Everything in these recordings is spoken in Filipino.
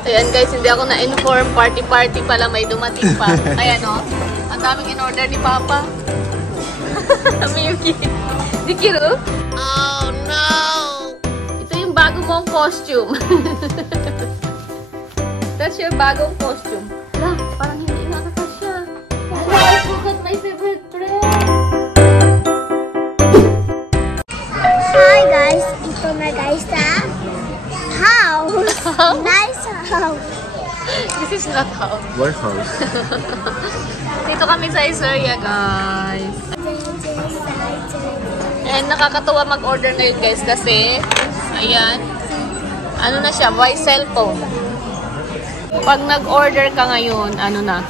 Ayan guys, hindi ako na-inform. Party pala, may dumating pa. Ayan o. Ang daming in-order ni Papa. Miyuki. Dikiru? Oh no! Ito yung bago mong costume. That's your bagong costume. Lah, parang hindi nakakasya. I forgot my favorite friend. Hi guys, ito na guys sa house. Nice house. This is not house. Warehouse. Dito kami sa Iseria, guys. And nakakatuwa mag-order na yun, guys, kasi ayan, ano na siya, by cellphone. Pag nag-order ka ngayon, ano na,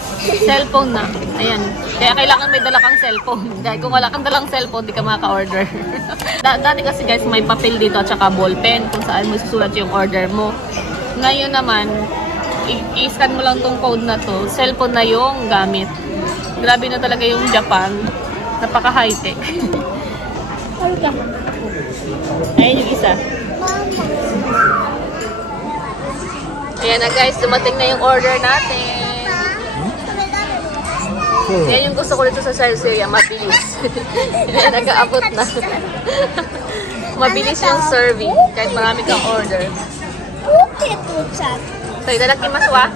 cellphone na. Ayan. Kaya kailangan may dala kang cellphone. Dahil kung wala kang dalang cellphone, di ka maka-order. Dati kasi guys, may papel dito at saka ballpen kung saan mo susulat yung order mo. Ngayon naman, i-scan mo lang tong code na to. Cellphone na yung gamit. Grabe na talaga yung Japan. Napaka-high-tech. Ayan yung isa. Ayan na guys, dumating na yung order natin. Yan yung gusto ko dito sa Iseria, mabilis. Nag-aabot na. Mabilis yung serving, kahit marami kang order. So, itadakimasu wa?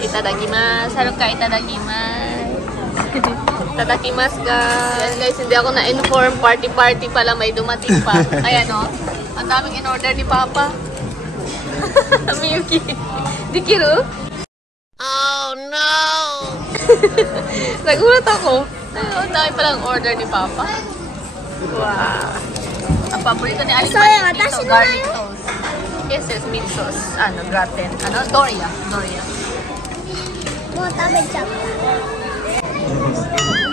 Itadakimasu. Harap ka, itadakimasu. Itadakimasu guys. Ayan guys, hindi ako na-inform. Party pala, may dumating pa. Ayan o. Ang daming in-order ni Papa. Miyuki. Dikiru? Oh no! Nagulat ako. Ang dami palang order ni Papa. Wow. Ang paborito ni Aling Maliit dito, garlic toast. Yes, meat sauce. Ano, gratin. Ano, Doria.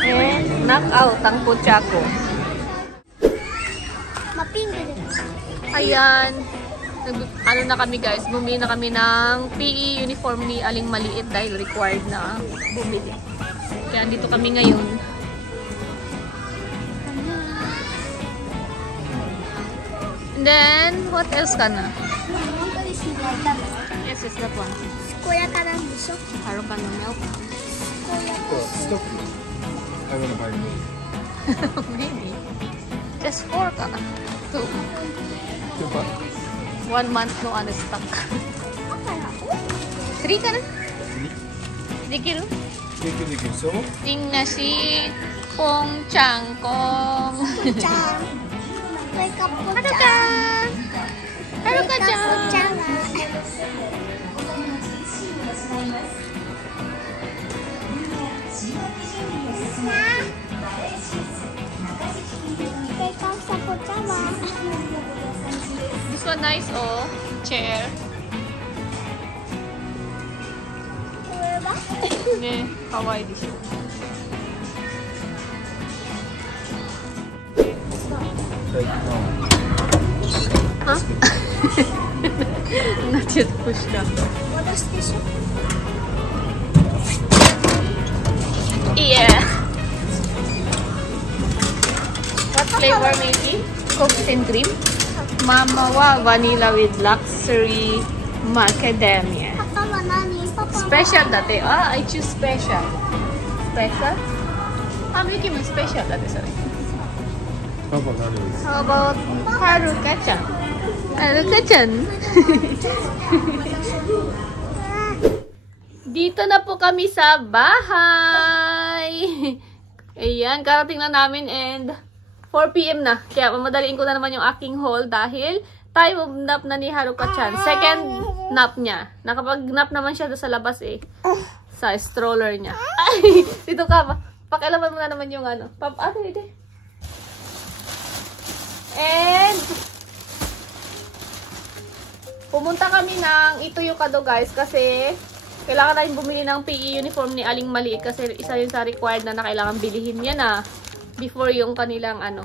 And knockout ang puchako. Ayan. Ano na kami guys, bumili na kami ng PE uniform ni Aling Maliit dahil required na bumili. Kaya dito kami ngayon. And then, what else ka na? Yes, it's that one. Haro ka na milk. Stop. I wanna buy milk. Maybe. Just 4 ka. 2. 1 month no ano stock. 3 ka na? 3? Dikiru? Dikiru. So? Ting na si Pong Chang Kong. Haro ka! Haro ka dyan! This one nice, oh. Chair. Ne, kawaii desu. Huh? Not yet pushed up. Yeah. What flavor maybe? Cookies and cream? Mama wa vanilla with luxury macadamia. Special dati. Ah, I choose special. Special? Ah, Miyuki mo special dati, sorry. How about Haruka-chan? Haruka-chan? Dito na po kami sa bahay. Ayan, karating na namin and 4 PM na. Kaya mamadaliin ko na naman yung aking haul dahil time of nap na ni Haruka-chan. Second nap niya. Nakapag-nap naman siya sa labas eh. Sa stroller niya. Ay, dito ka ba? Pakialaman mo na naman yung ano. Ate. And pumunta kami ng Ito-Yokado guys kasi kailangan natin bumili ng PE uniform ni Aling Maliit kasi isa yun sa required na kailangan bilihin niya na before yung kanilang ano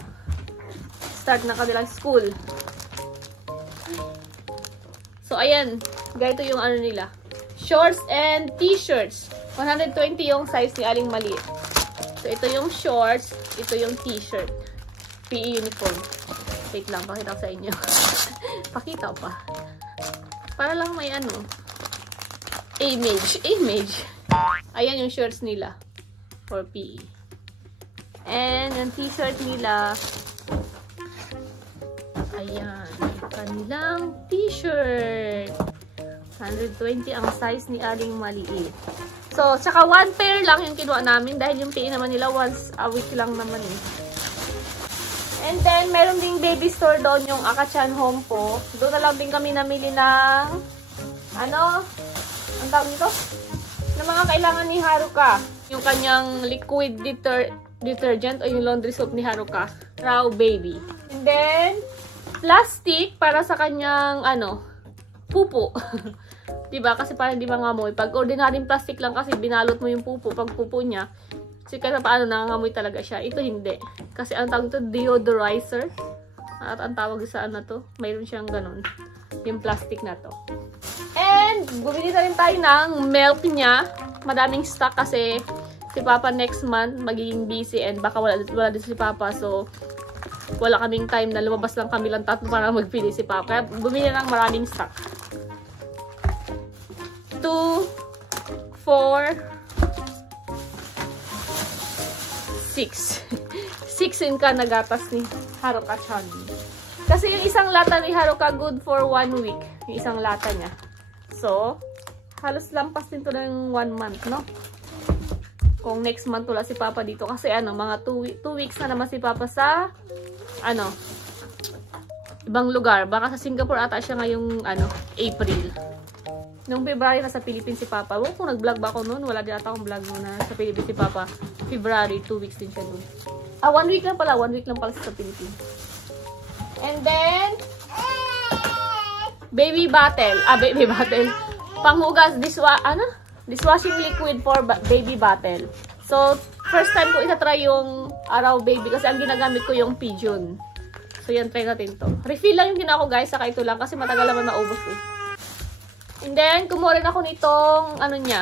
start na kanilang school. So ayan, ganito yung ano nila. Shorts and t-shirts. 120 yung size ni Aling Maliit. So ito yung shorts, ito yung t-shirt. PE uniform. Wait lang, pakita ko sa inyo. Pakita pa. Para lang may ano. Image. Ayan yung shorts nila. For PE. And yung t-shirt nila. Ayan. Kanilang t-shirt. 120 ang size ni Aling maliit. So, tsaka 1 pair lang yung kinuha namin dahil yung PE naman nila once a week lang naman eh. And then, meron ding baby store doon, yung Akachan Home po. Doon na lang din kami namili ng, ano, ang tawag nito? Ng mga kailangan ni Haruka. Yung kanyang liquid detergent o yung laundry soap ni Haruka. Raw Baby. And then, plastic para sa kanyang, ano, pupo. Diba? Kasi parang di mangamoy. Pag ordinaryong plastic lang kasi binalot mo yung pupo, pag pupo niya, kasi kahit paano nangangamoy talaga siya. Ito hindi. Kasi ang tawag ito, deodorizer. At ang tawag sa ano to, mayroon siyang ganun. Yung plastic na to. And, bumili na rin tayo ng milk niya. Madaming stock kasi si Papa next month magiging busy and baka wala din si Papa. So, wala kaming time na lumabas lang kami lang tatlo para magpili si Papa. Kaya bumili ng maraming stock. 2, 4, 6 in ka nagatas ni Haruka-chan. Kasi yung isang lata ni Haruka good for 1 week. Yung isang lata niya. So, halos lampas din to ng 1 month, no? Kung next month wala si Papa dito. Kasi ano, mga 2 weeks na naman si Papa sa, ano, ibang lugar. Baka sa Singapore ata siya ngayong, ano, April. Noong February nasa Philippines si Papa. Kung nag-vlog ba ako noon, wala din ata akong vlog noon na sa Philippines si Papa. February, 2 weeks din siya doon. 1 week lang pala. 1 week lang pala sa Philippines. And then, baby bottle. Baby bottle. Panghugas, dishwashing liquid for baby bottle. So, first time ko itatry yung Araw Baby kasi ang ginagamit ko yung Pigeon. So, yan, try natin to. Refill lang yung ginawa ko guys, saka ito lang kasi matagal naman naubos eh. And then, kumuha rin ako nitong, ano niya,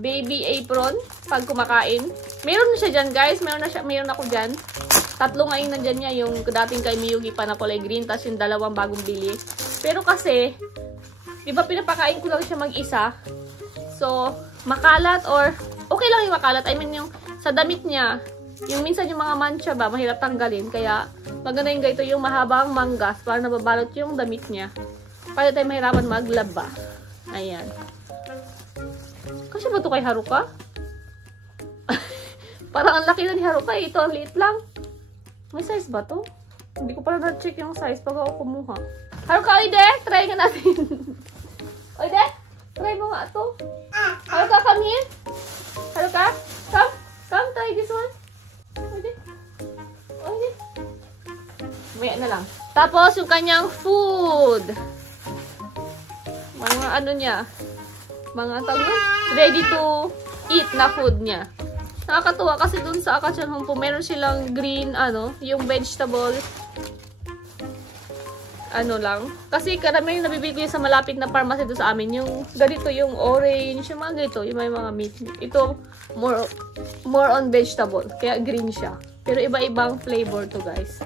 baby apron, pag kumakain. Meron na siya dyan, guys. Meron ako dyan. 3 ngayon na dyan niya, yung dating kay Miyugi pa na kulay green, tapos yung 2 bagong bili. Pero kasi, di ba pinapakain ko lang siya mag-isa. So, makalat or, okay lang yung makalat. I mean, yung sa damit niya, yung minsan yung mga mancha ba, mahirap tanggalin. Kaya, maganda yung ganito, yung mahabang manggas, para nababalot yung damit niya. Para tayo mahirapan maglaba. Ayan. Kasi ba ito kay Haruka? Parang ang laki na ni Haruka. Ito ang liit lang. May size ba to? Hindi ko pala na-check yung size pag ako kumuha. Haruka, oide! Try nga natin. Oide! Try mo nga ito. Haruka, come here. Haruka, come. Come, try this one. Oide. Oide. Maya na lang. Tapos, yung kanyang food. Mga ano niya, mga tawag ready to eat na food niya. Nakakatuwa kasi dun sa Akachan Home po, meron silang green, ano, yung vegetable, ano lang. Kasi karamihan nabibili ko sa malapit na pharmacy doon sa amin. Yung ganito, yung orange, yung mga ganito, yung may mga meat. Ito, more on vegetable. Kaya green siya. Pero iba-ibang flavor to guys.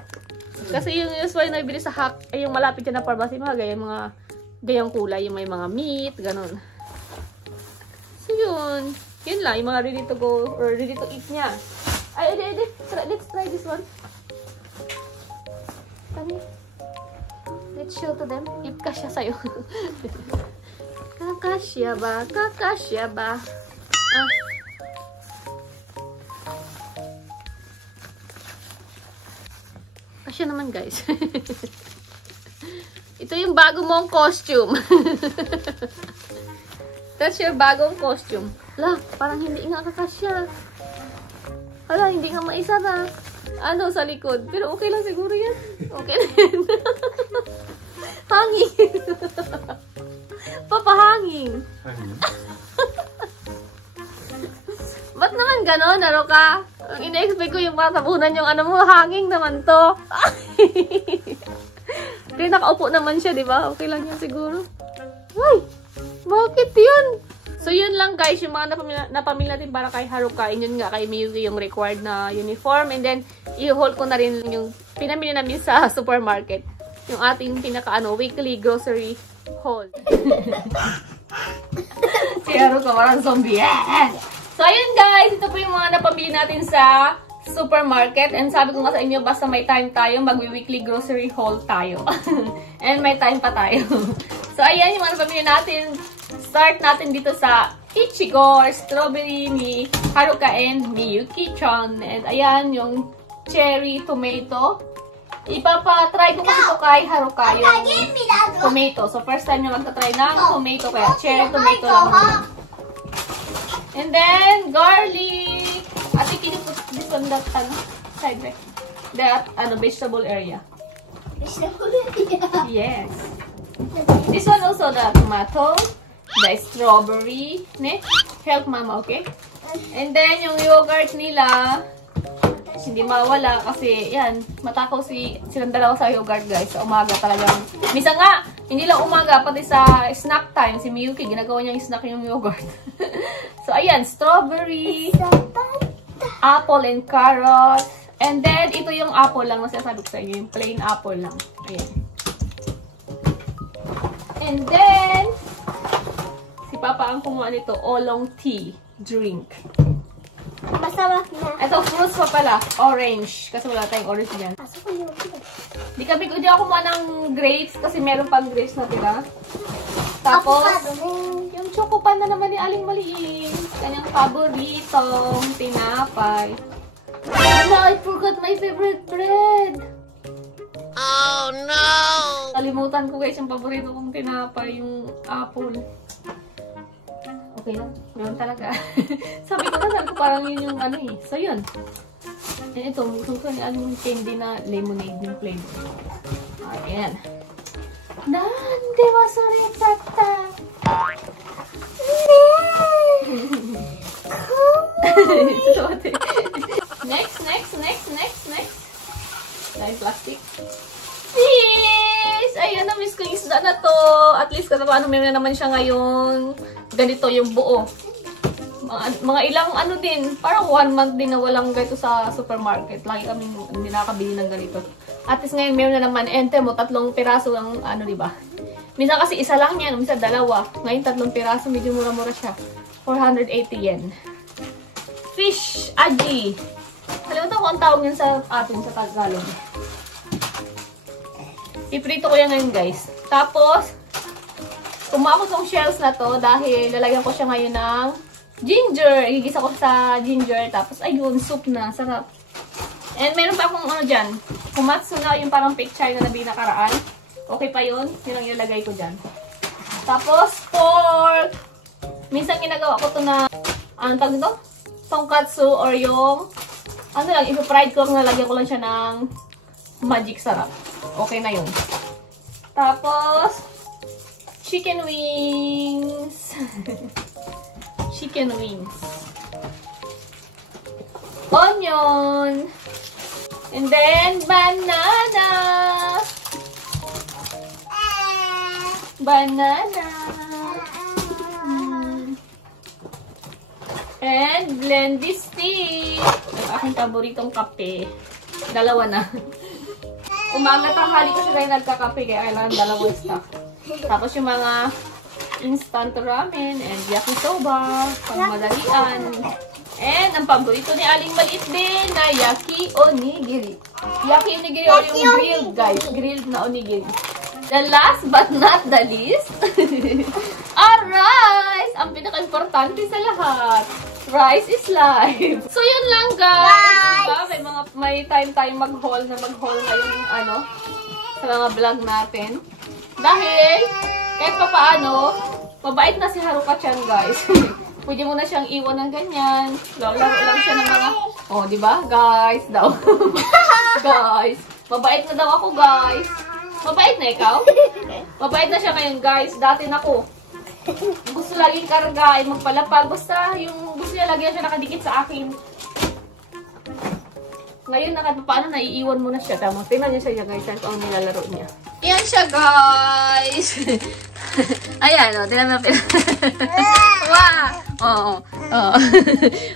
Kasi yung usually nabibili sa Hack, ay yung malapit na pharmacy, mga ganyan, mga gayang kulay, yung may mga meat, ganun. So, yun. Yun lang, yung mga ready to go, or ready to eat niya. Ay, let's try this one. Kami. Let's show to them. If kasya sa'yo. Kakasya ba? Kakasya ba? Kasya naman, guys. Ito yung bago mong costume. That's your bagong costume. Hala, parang hindi nga kakasya. Hala, hindi nga maisa na. Ano, sa likod. Pero okay lang siguro yan. Okay lang yan. Hangin. Papahangin. Ba't naman gano'n, Haruka? Ang ina-expect ko yung matabunan yung ano mo, hangin naman to. Pero nakaupo naman siya, di ba? Okay lang yan siguro. Ay! Bakit yun? So, yun lang guys, yung mga napamili natin para kay Haruka. Yun nga, kay Miyugi yung required na uniform. And then, i-haul ko na rin yung pinamili namin sa supermarket. yung ating weekly grocery haul. Si Haruka, parang zombie. So, ayun guys, ito po yung mga napamili natin sa supermarket. And sabi ko nga sa inyo, basta may time tayo, magwi-weekly grocery haul tayo. And may time pa tayo. So, ayan yung mga napamili natin. Start natin dito sa Ichigo strawberry ni Haruka and Miyuki-chan. And ayan yung cherry tomato. Ipapatry ko kasi ito kay Haruka yung tomato. So, first time niya magta-try ng tomato. Kaya cherry tomato lang muna. And then, garlic. Ate, can you put this on that side right? That vegetable area. Vegetable area? Yes. This one also the tomato, the strawberry. Ne? Help mama, okay? And then, yung yogurt nila, hindi mawala kasi, yan, matakaw silang dalawa sa yogurt, guys. Sa umaga talagang. Misa nga, hindi lang umaga, pati sa snack time, si Miyuki, ginagawa niya yung snack yung yogurt. So, ayan, strawberry, apple and carrot. And then, ito yung apple lang na sinasabi ko sa inyo, yung plain apple lang. Ayan. And then, si Papa ang kumuha nito, oolong tea drink. Masarap na. Ito, fruits pa pala. Orange. Kasi wala tayong orange dyan. Di ako kumuha ng grapes kasi meron pang grapes na tira. Tapos, yung choco pan na naman ni Aling Maliin. Kanyang paboritong tinapay. Oh, I forgot my favorite bread. Oh, no! Kalimutan ko guys yung paborito kong tinapay, yung apple. Okay lang. Meron talaga. sabi ko parang yun yung So, yun. And ito, mususo ni yung candy na lemonade yung flavor. Ayan. Nande wasaretata. Next. Dahil plastic. Yes! Ayan, na-miss ko yung isda na to. At least, kasi paano meron na naman siya ngayon. Ganito yung buo. Mga ilang din, parang 1 month din na walang ganito sa supermarket. Lagi kami hindi nakakabili ng ganito. At least ngayon meron na naman. Ente mo, 3 piraso ang diba? Minsan kasi isa lang yan, minsan 2. Ngayon 3 piraso, medyo mura-mura siya. 480 yen. Fish aji. Kalimutan ko ang tawag yan sa atin sa Tagalog. Iprito ko yan ngayon guys. Tapos, kumuha ko tong shells na to dahil lalagyan ko siya ngayon ng ginger. Igigisa ko sa ginger. Tapos, ayun, soup na. Sarap. And meron pa akong dyan. Kumatsu na yung parang picture na nabili nakaraan. Okay pa yun. Yun ang ilalagay ko dyan. Tapos, pork. Minsan ginagawa ko to na, tawag ito? Tonkatsu or yung, ipa-fried ko, nalagyan ko lang siya ng magic sarap. Okay na yun. Tapos, chicken wings. Chicken wings. Onion. And then, banana. Banana. And blendy stick. Ang aking paboritong kape. 2 na. Umaga tanghali kasi tayo nagkakape kaya kailangan 2 stock. Tapos yung mga instant ramen and yakisoba, pangmadalian. And ang paborito ni Aling Maliit din na yaki onigiri. Yaki onigiri o yung grilled guys. Grilled na onigiri. The last but not the least, rice! Ang pinaka-importante sa lahat. Rice is life. So, yun lang guys. Diba? May time tayong mag-haul ngayong sa mga vlog natin. Dahil, kahit pa paano, mabait na si Haruka-chan guys. Pwede mo na siyang iwan ng ganyan. Laro lang siya ng mga, diba? Guys, daw. Guys, mabait na daw ako guys. Mabait na ikaw? Mabait na siya ngayon guys. Dati nako. Gusto laging kargain, magpalapag. Basta yung gusto niya lagi siya nakadikit sa akin. Ngayon paano naiiwan mo na siya. Tama, tingnan niya siya guys. Saan ang nilalaro niya. Yan siya guys. Ayan o, tingnan natin. Wow!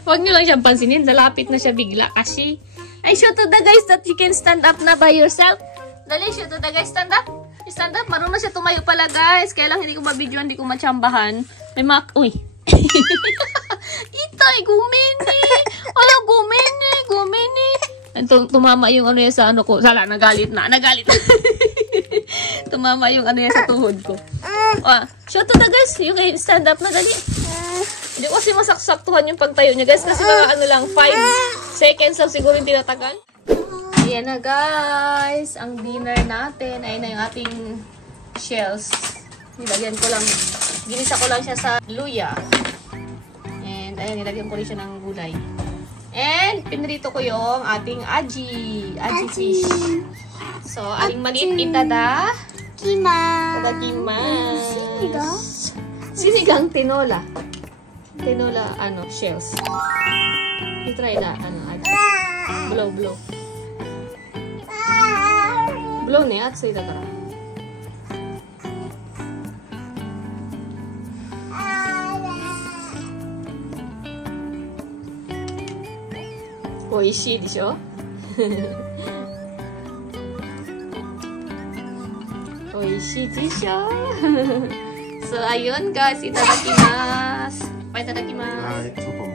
Huwag niyo lang siyang pansinin. Nalapit na siya bigla kasi. I show to the guys that you can stand up na by yourself. Dali siya to, guys. Stand up. Stand up. Marunong siya tumayo pala, guys. Kaya lang hindi ko mabidyo, hindi ko matsambahan. May uy. Itay, gumini. Ala, gumini. Tumama yung ano yan sa ano ko. Sala, nagalit na. Tumama yung ano yan sa tuhod ko. Show to the guys. Yung stand up na, dali. Hindi ko kasi masaksaktuhan yung pagtayo niya, guys. Kasi mga ano lang, 5 seconds lang siguro yung tinatagal. Ayan na, guys. Ang dinner natin. Ayan na yung ating shells. Nilagyan ko lang, ginisa ko lang siya sa luya. And ayan, nilagyan ko rin siya ng gulay. And pinrito ko yung ating aji fish. So, aling maliit itada. Itadakimasu. Sinigang tinola. Tinola, shells. I-try na, aji. Blow. Blow ne, atsui da kara. Oishii desho? Oishii desho? So, ayun guys, itadakimasu. Itadakimasu.